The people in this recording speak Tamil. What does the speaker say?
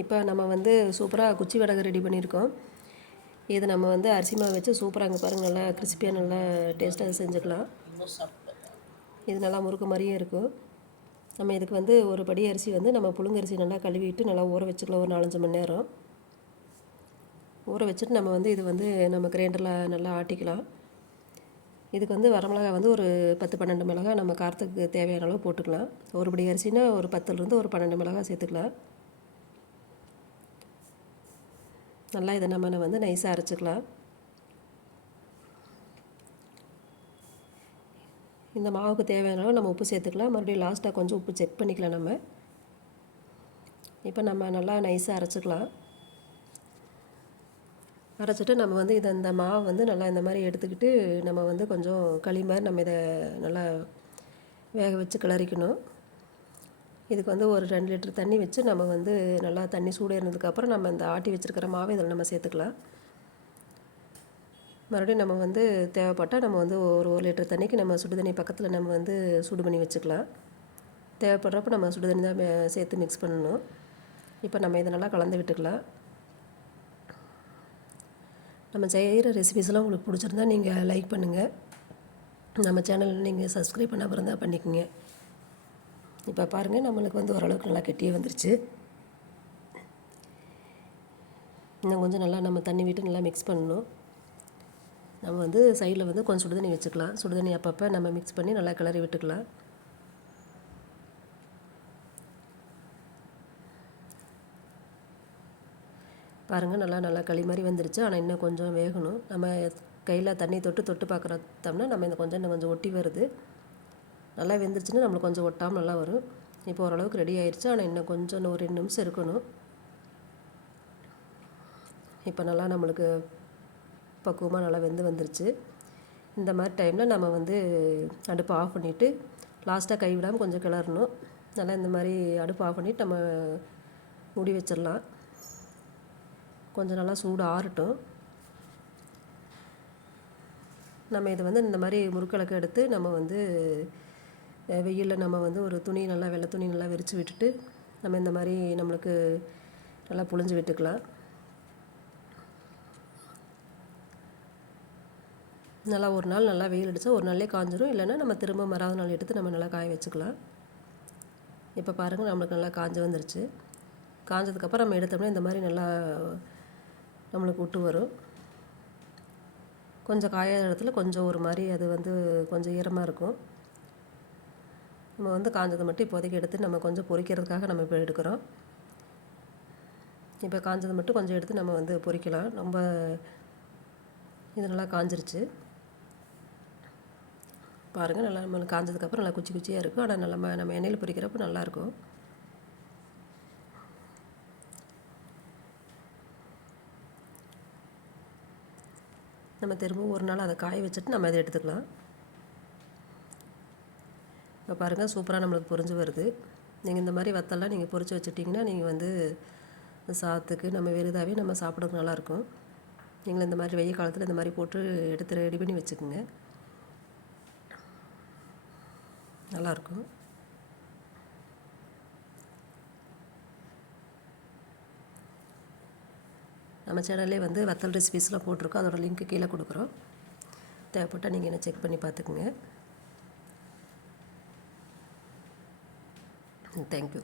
இப்போ நம்ம வந்து சூப்பராக குச்சி வடகை ரெடி பண்ணியிருக்கோம். இது நம்ம வந்து அரிசி மாவு வச்சு சூப்பராக அங்கே பாருங்கள் நல்லா கிறிஸ்பியாக நல்லா டேஸ்ட்டாக செஞ்சுக்கலாம். இது நல்லா முறுக்கு மாதிரியே இருக்கும். நம்ம இதுக்கு வந்து ஒரு படி அரிசி வந்து நம்ம புழுங்கரிசி நல்லா கழுவிட்டு நல்லா ஊற வச்சுக்கலாம் ஒரு நாலஞ்சு மணி நேரம். ஊற வச்சுட்டு நம்ம வந்து இது வந்து நம்ம கிரைண்டரில் நல்லா ஆட்டிக்கலாம். இதுக்கு வந்து வரமிளகா வந்து ஒரு பத்து பன்னெண்டு மிளகாய் நம்ம காரத்துக்கு தேவையான அளவு போட்டுக்கலாம். ஒரு படி அரிசினா ஒரு பத்துலேருந்து ஒரு பன்னெண்டு மிளகாய் சேர்த்துக்கலாம். நல்லா இதை நம்ம வந்து நைஸாக அரைச்சிக்கலாம். இந்த மாவுக்கு தேவையான அளவு நம்ம உப்பு சேர்த்துக்கலாம். மறுபடியும் லாஸ்ட்டாக கொஞ்சம் உப்பு செக் பண்ணிக்கலாம் நம்ம. இப்போ நம்ம நல்லா நைஸாக அரைச்சிக்கலாம். அரைச்சிட்டு நம்ம வந்து இதை இந்த மாவு வந்து நல்லா இந்த மாதிரி எடுத்துக்கிட்டு நம்ம வந்து கொஞ்சம் களி மாதிரி நம்ம இதை நல்லா வேக வச்சு கிளறிக்கணும். இதுக்கு வந்து ஒரு ரெண்டு லிட்டர் தண்ணி வச்சு நம்ம வந்து நல்லா தண்ணி சூடேறினதுக்கப்புறம் நம்ம இந்த ஆட்டி வச்சுருக்கிற மாவை இதில் நம்ம சேர்த்துக்கலாம். மறுபடியும் நம்ம வந்து தேவைப்பட்டால் நம்ம வந்து ஒரு ஒரு லிட்டர் தண்ணிக்கு நம்ம சுடு தண்ணி பக்கத்தில் நம்ம வந்து சுடு பண்ணி வச்சுக்கலாம். தேவைப்படுறப்ப நம்ம சுடு தண்ணி தான் சேர்த்து மிக்ஸ் பண்ணணும். இப்போ நம்ம இதை நல்லா கலந்து விட்டுக்கலாம். நம்ம செய்கிற ரெசிபிஸ்லாம் உங்களுக்கு பிடிச்சிருந்தா நீங்கள் லைக் பண்ணுங்கள் நம்ம சேனலில் நீங்கள் சப்ஸ்கிரைப் பண்ண அப்புறம் தான் பண்ணிக்கோங்க. இப்போ பாருங்கள் நம்மளுக்கு வந்து ஓரளவுக்கு நல்லா கெட்டியே வந்துருச்சு. இன்னும் கொஞ்சம் நல்லா நம்ம தண்ணி விட்டு நல்லா மிக்ஸ் பண்ணணும். நம்ம வந்து சைடில் வந்து கொஞ்சம் சுடுதண்ணி வச்சுக்கலாம். சுடுதண்ணி அப்பப்போ நம்ம மிக்ஸ் பண்ணி நல்லா கிளறி விட்டுக்கலாம். பாருங்கள் நல்லா நல்லா களி மாதிரி வந்துருச்சு. ஆனால் இன்னும் கொஞ்சம் வேகணும். நம்ம கையில் தண்ணி தொட்டு தொட்டு பார்க்குறோம்னா நம்ம இந்த கொஞ்சம் இன்னும் கொஞ்சம் ஒட்டி வருது. நல்லா வெந்துருச்சுன்னா நம்மளுக்கு கொஞ்சம் ஒட்டாமல் நல்லா வரும். இப்போ ஓரளவுக்கு ரெடி ஆயிடுச்சு ஆனால் இன்னும் கொஞ்சம் இன்னும் ஒரு ரெண்டு நிமிஷம் இருக்கணும். இப்போ நல்லா நம்மளுக்கு பக்குவமாக நல்லா வெந்து வந்துருச்சு. இந்த மாதிரி டைமில் நம்ம வந்து அடுப்பை ஆஃப் பண்ணிவிட்டு லாஸ்ட்டாக கை விடாமல் கொஞ்சம் கிளறணும். நல்லா இந்த மாதிரி அடுப்பு ஆஃப் பண்ணிவிட்டு நம்ம மூடி வச்சிடலாம். கொஞ்சம் நல்லா சூடு ஆறட்டும். நம்ம இதை வந்து இந்த மாதிரி முறுக்கிழக்கு எடுத்து நம்ம வந்து வெயிலில் நம்ம வந்து ஒரு துணி நல்லா வெள்ளை துணி நல்லா விரித்து விட்டுட்டு நம்ம இந்த மாதிரி நம்மளுக்கு நல்லா புழிஞ்சு விட்டுக்கலாம். நல்லா ஒரு நாள் நல்லா வெயில் அடித்தா ஒரு நாளே காஞ்சிரும். இல்லைன்னா நம்ம திரும்ப மறாவது நாள் எடுத்து நம்ம நல்லா காய வச்சுக்கலாம். இப்போ பாருங்கள் நம்மளுக்கு நல்லா காஞ்சி வந்துருச்சு. காஞ்சதுக்கப்புறம் நம்ம எடுத்தோம்னா இந்த மாதிரி நல்லா நம்மளுக்கு விட்டு வரும். கொஞ்சம் காயாத இடத்துல கொஞ்சம் ஒரு மாதிரி அது வந்து கொஞ்சம் ஈரமாக இருக்கும். நம்ம வந்து காஞ்சதை மட்டும் இப்போதைக்கு எடுத்து நம்ம கொஞ்சம் பொரிக்கிறதுக்காக நம்ம இப்போ எடுக்கிறோம். இப்போ காஞ்சதை மட்டும் கொஞ்சம் எடுத்து நம்ம வந்து பொரிக்கலாம் ரொம்ப இது நல்லா காஞ்சிருச்சு. பாருங்கள் நல்லா நம்ம காஞ்சதுக்கப்புறம் நல்லா குச்சி குச்சியாக இருக்கும். ஆனால் நல்லா நம்ம எண்ணெயில் பொரிக்கிறப்போ நல்லாயிருக்கும் நம்ம திரும்பவும் ஒரு நாள் அதை காய வச்சுட்டு நம்ம அதை எடுத்துக்கலாம். இப்போ பாருங்கள் சூப்பராக நம்மளுக்கு பொறிஞ்சு வருது. நீங்கள் இந்த மாதிரி வத்தெல்லாம் நீங்கள் பொறிச்சு வச்சுட்டிங்கன்னா நீங்கள் வந்து சாத்துக்கு நம்ம வெறுதாகவே நம்ம சாப்பிட்றதுக்கு நல்லாயிருக்கும். நீங்கள் இந்த மாதிரி வெயில் காலத்தில் இந்த மாதிரி போட்டு எடுத்து ரெடி பண்ணி வச்சுக்கோங்க. நல்லாயிருக்கும். நம்ம சேனல்லே வந்து வத்தல் ரெசிபிஸ்லாம் போட்டிருக்கோம். அதோடய லிங்க்கு கீழே கொடுக்குறோம். தேவைப்பட்டால் நீங்கள் என்ன செக் பண்ணி பார்த்துக்குங்க. Thank you.